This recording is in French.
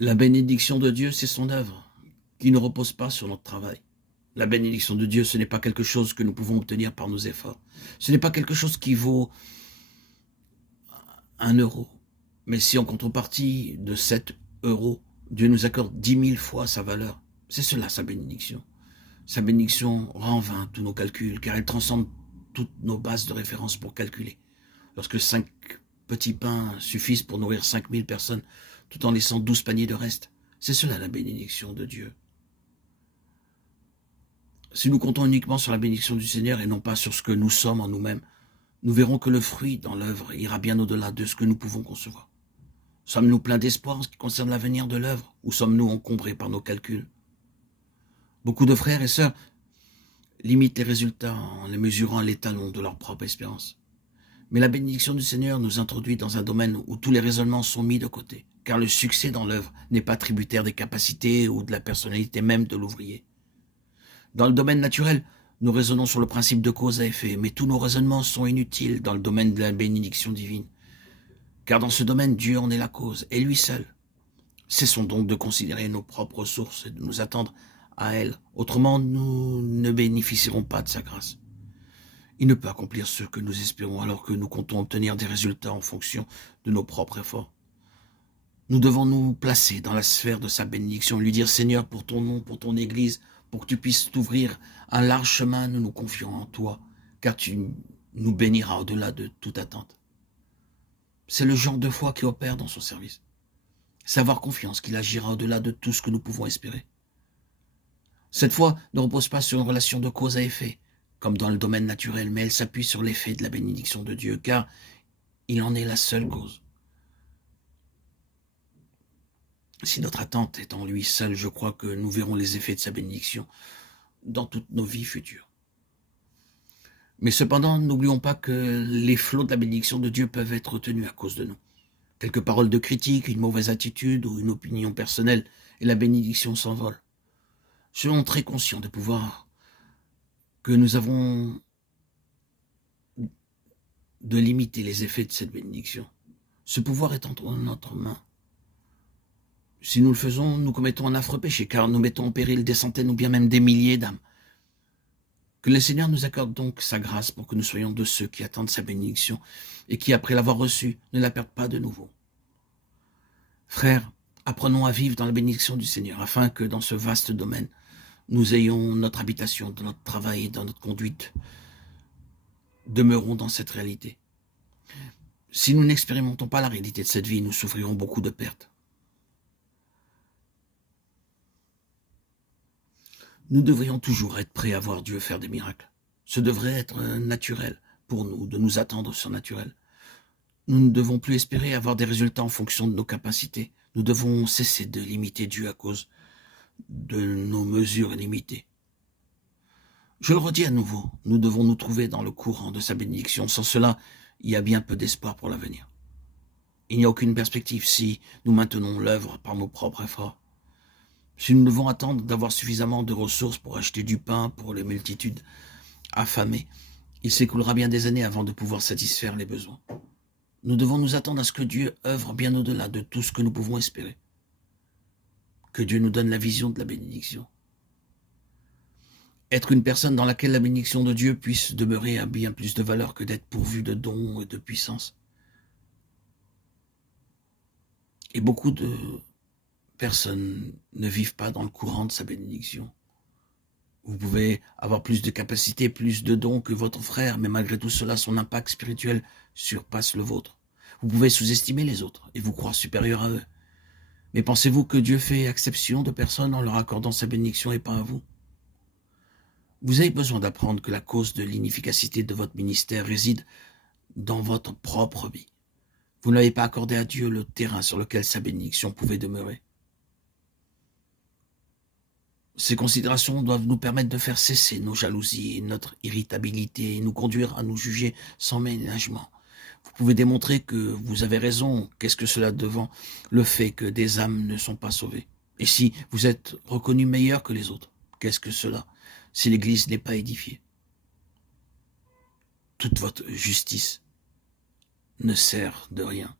La bénédiction de Dieu, c'est son œuvre, qui ne repose pas sur notre travail. La bénédiction de Dieu, ce n'est pas quelque chose que nous pouvons obtenir par nos efforts. Ce n'est pas quelque chose qui vaut 1 euro. Mais si en contrepartie de 7 euros, Dieu nous accorde 10 000 fois sa valeur, c'est cela sa bénédiction. Sa bénédiction rend vain tous nos calculs, car elle transcende toutes nos bases de référence pour calculer. Lorsque 5 petits pains suffisent pour nourrir 5000 personnes, tout en laissant 12 paniers de reste, c'est cela la bénédiction de Dieu. Si nous comptons uniquement sur la bénédiction du Seigneur et non pas sur ce que nous sommes en nous-mêmes, nous verrons que le fruit dans l'œuvre ira bien au-delà de ce que nous pouvons concevoir. Sommes-nous pleins d'espoir en ce qui concerne l'avenir de l'œuvre, ou sommes-nous encombrés par nos calculs? Beaucoup de frères et sœurs limitent les résultats en les mesurant à l'étalon de leur propre espérance. Mais la bénédiction du Seigneur nous introduit dans un domaine où tous les raisonnements sont mis de côté, car le succès dans l'œuvre n'est pas tributaire des capacités ou de la personnalité même de l'ouvrier. Dans le domaine naturel, nous raisonnons sur le principe de cause à effet, mais tous nos raisonnements sont inutiles dans le domaine de la bénédiction divine. Car dans ce domaine, Dieu en est la cause, et lui seul. Cessons donc de considérer nos propres ressources et de nous attendre à elles. Autrement, nous ne bénéficierons pas de sa grâce. Il ne peut accomplir ce que nous espérons alors que nous comptons obtenir des résultats en fonction de nos propres efforts. Nous devons nous placer dans la sphère de sa bénédiction, lui dire « Seigneur, pour ton nom, pour ton Église, pour que tu puisses t'ouvrir un large chemin, nous nous confions en toi, car tu nous béniras au-delà de toute attente. » C'est le genre de foi qui opère dans son service. C'est avoir confiance qu'il agira au-delà de tout ce que nous pouvons espérer. Cette foi ne repose pas sur une relation de cause à effet, comme dans le domaine naturel, mais elle s'appuie sur l'effet de la bénédiction de Dieu, car il en est la seule cause. Si notre attente est en lui seul, je crois que nous verrons les effets de sa bénédiction dans toutes nos vies futures. Mais cependant, n'oublions pas que les flots de la bénédiction de Dieu peuvent être retenus à cause de nous. Quelques paroles de critique, une mauvaise attitude ou une opinion personnelle, et la bénédiction s'envole. Soyons très conscients de pouvoir que nous avons de limiter les effets de cette bénédiction. Ce pouvoir est entre notre main. Si nous le faisons, nous commettons un affreux péché, car nous mettons en péril des centaines ou bien même des milliers d'âmes. Que le Seigneur nous accorde donc sa grâce pour que nous soyons de ceux qui attendent sa bénédiction et qui, après l'avoir reçue, ne la perdent pas de nouveau. Frères, apprenons à vivre dans la bénédiction du Seigneur, afin que dans ce vaste domaine, nous ayons notre habitation, dans notre travail et dans notre conduite. Demeurons dans cette réalité. Si nous n'expérimentons pas la réalité de cette vie, nous souffrirons beaucoup de pertes. Nous devrions toujours être prêts à voir Dieu faire des miracles. Ce devrait être naturel pour nous de nous attendre au surnaturel. Nous ne devons plus espérer avoir des résultats en fonction de nos capacités. Nous devons cesser de limiter Dieu à cause de nos mesures limitées. Je le redis à nouveau, nous devons nous trouver dans le courant de sa bénédiction. Sans cela, il y a bien peu d'espoir pour l'avenir. Il n'y a aucune perspective si nous maintenons l'œuvre par nos propres efforts. Si nous devons attendre d'avoir suffisamment de ressources pour acheter du pain pour les multitudes affamées, il s'écoulera bien des années avant de pouvoir satisfaire les besoins. Nous devons nous attendre à ce que Dieu œuvre bien au-delà de tout ce que nous pouvons espérer. Que Dieu nous donne la vision de la bénédiction. Être une personne dans laquelle la bénédiction de Dieu puisse demeurer a bien plus de valeur que d'être pourvu de dons et de puissance. Et beaucoup de personnes ne vivent pas dans le courant de sa bénédiction. Vous pouvez avoir plus de capacités, plus de dons que votre frère, mais malgré tout cela, son impact spirituel surpasse le vôtre. Vous pouvez sous-estimer les autres et vous croire supérieur à eux. Mais pensez-vous que Dieu fait exception de personnes en leur accordant sa bénédiction et pas à vous? Vous avez besoin d'apprendre que la cause de l'inefficacité de votre ministère réside dans votre propre vie. Vous n'avez pas accordé à Dieu le terrain sur lequel sa bénédiction pouvait demeurer. Ces considérations doivent nous permettre de faire cesser nos jalousies et notre irritabilité et nous conduire à nous juger sans ménagement. Vous pouvez démontrer que vous avez raison. Qu'est-ce que cela devant le fait que des âmes ne sont pas sauvées? Et si vous êtes reconnu meilleur que les autres, qu'est-ce que cela si l'Église n'est pas édifiée? Toute votre justice ne sert de rien.